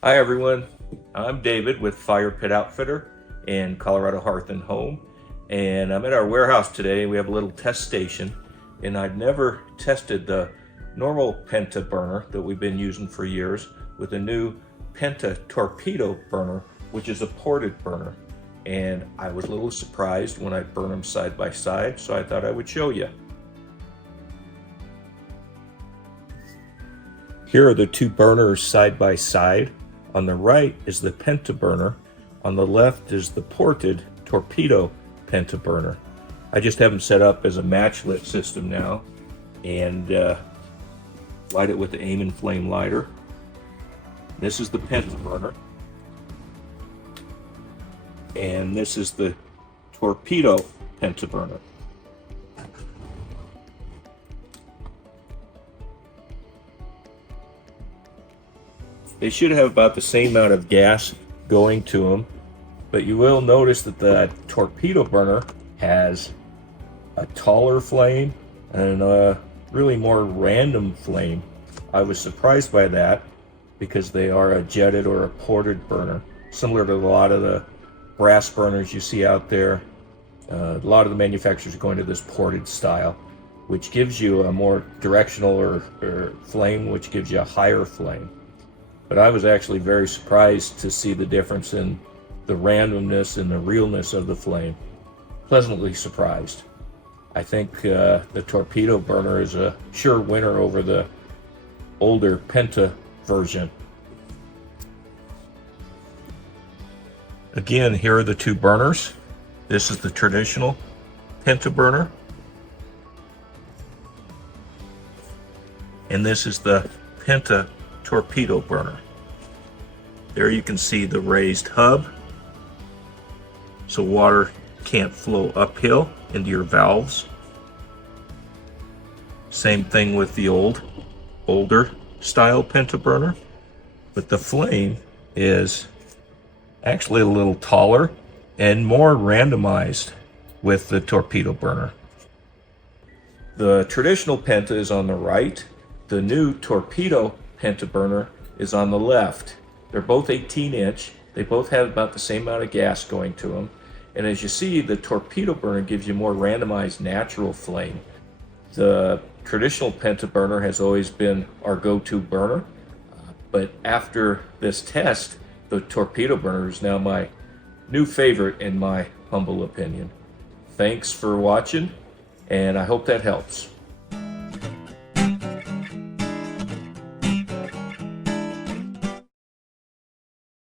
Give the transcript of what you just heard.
Hi everyone, I'm David with Fire Pit Outfitter in Colorado Hearth and Home, and I'm at our warehouse today. We have a little test station, and I've never tested the normal Penta burner that we've been using for years with a new Penta Torpedo burner, which is a ported burner. And I was a little surprised when I burned them side by side, so I thought I would show you. Here are the two burners side by side. On the right is the Penta burner. On the left is the ported Torpedo Penta burner. I just have them set up as a match lit system now, and light it with the aim and flame lighter. This is the Penta burner, and this is the Torpedo Penta burner. They should have about the same amount of gas going to them, but you will notice that the torpedo burner has a taller flame and a really more random flame. I was surprised by that because they are a jetted or a ported burner, similar to a lot of the brass burners you see out there. A lot of the manufacturers are going to this ported style, which gives you a more directional or flame, which gives you a higher flame. But I was actually very surprised to see the difference in the randomness and the realness of the flame. Pleasantly surprised. I think the torpedo burner is a sure winner over the older Penta version. Again, here are the two burners. This is the traditional Penta burner, and this is the Penta torpedo burner. There you can see the raised hub, so water can't flow uphill into your valves. Same thing with the older style Penta burner, but the flame is actually a little taller and more randomized with the torpedo burner. The traditional Penta is on the right. The new torpedo Penta burner is on the left. They're both 18-inch. They both have about the same amount of gas going to them. And as you see, the torpedo burner gives you more randomized natural flame. The traditional Penta burner has always been our go-to burner, but after this test, the torpedo burner is now my new favorite in my humble opinion. Thanks for watching, and I hope that helps.